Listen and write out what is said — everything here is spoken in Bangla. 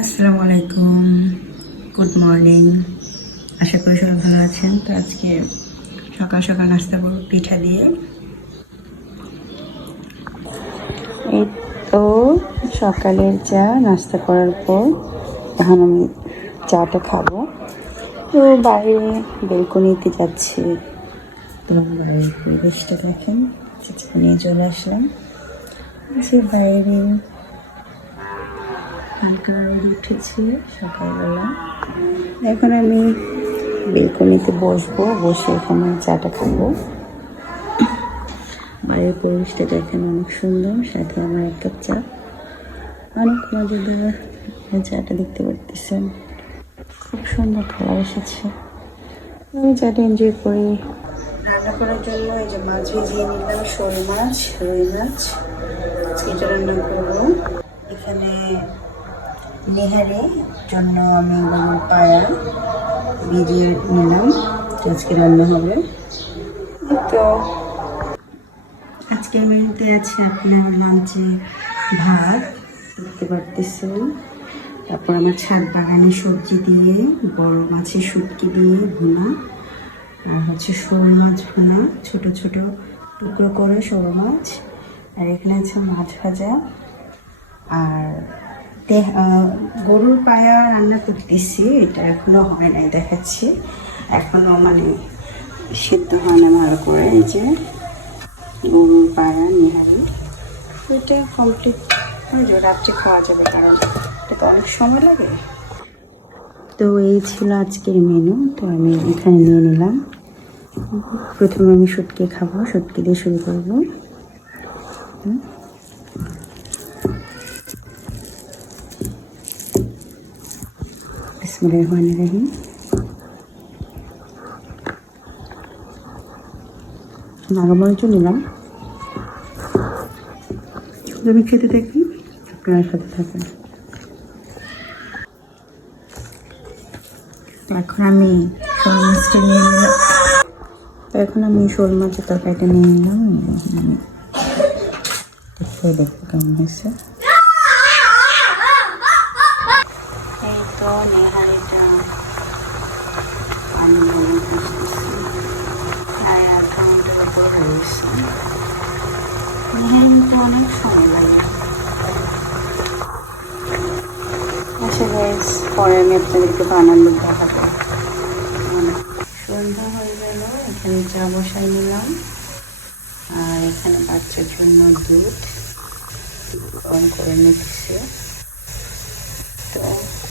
আসসালামু আলাইকুম, গুড মর্নিং। আশা করি সবাই ভালো আছেন। তো আজকে সকাল সকাল নাস্তা করব পিঠা দিয়ে। এই তো সকালের চা নাস্তা করার পর এখন আমি চাটা খাবো। তো বাইরে বেলকনিতে যাচ্ছি। তো বাইরের পরিবেশটা দেখেন, নিয়ে চলে আসলাম যে বাইরে হালকা রোদ উঠেছে সকালবেলা। এখন আমি বেলকনিতে বসবো, বসে এখানে চাটা খাবো। বাইরের পরিবেশটা দেখেন অনেক সুন্দর, সাথে আমার এক কাপ চা। অনেক মজাদার চাটা দেখতে পারতেছেন, খুব সুন্দর কালার এসেছে। আমি চাটা এনজয় করি। রান্না করার জন্য এই যে মাছ ভেজিয়ে নিলাম, শোল মাছ, রুই মাছ। এটা রান্না করবো। এখানে নেহারে জন্য আমি পায়া ভিজিয়ে নিলাম, আজকে রান্না হবে। তো আজকের মেনুতে আছে আপনার লাঞ্চে ভাত দেখতে পারতেছেন, তারপর আমার ছাদ বাগানে সবজি দিয়ে, বড় মাছের শুটকি দিয়ে ভুনা, আর হচ্ছে শোল মাছ ভুনা, ছোট ছোট টুকরো করে শোল মাছ, আর এখানে আছে মাছ ভাজা। আর গরুর পায়া রান্না করতেছি, এটা এখনো হয় নাই, দেখাচ্ছি। এখনো মানে সিদ্ধ হয় না ভালো করে। এই যে গরুর পায়া নিহারি, এটা কমপ্লিট হয়ে যাবে, রাত্রে খাওয়া যাবে, কারণ এটা তো অনেক সময় লাগে। তো এই ছিল আজকের মেনু। তো আমি এখানে নিয়ে নিলাম। প্রথমে আমি শুটকি খাবো, শুটকি দিয়ে শুরু করবো। বিসমিল্লাহির-রহমানির-রহিম। নাগামরিচও নিলাম। যদি খেতে থাকি আপনার সাথে থাকেন। এখন আমি শোল মাছটা নিয়ে নিলাম। এখন আমি শোল মাছের তরকারিটা নিয়ে নিলাম। দেখবো কেমন হয়েছে। এই তো নেহারিটা আমি মনে করতেছি প্রায় আধ ঘন্টার উপর হয়ে গেছে। নেহারি তো অনেক সময় লাগে। আচ্ছা গাইস, পরে আমি আপনাদেরকে বানানো দেখাবো। সন্ধ্যা হয়ে গেল, এখানে চা বসাই নিলাম, আর এখানে বাচ্চার জন্য দুধ গরম করে নিচ্ছে। তো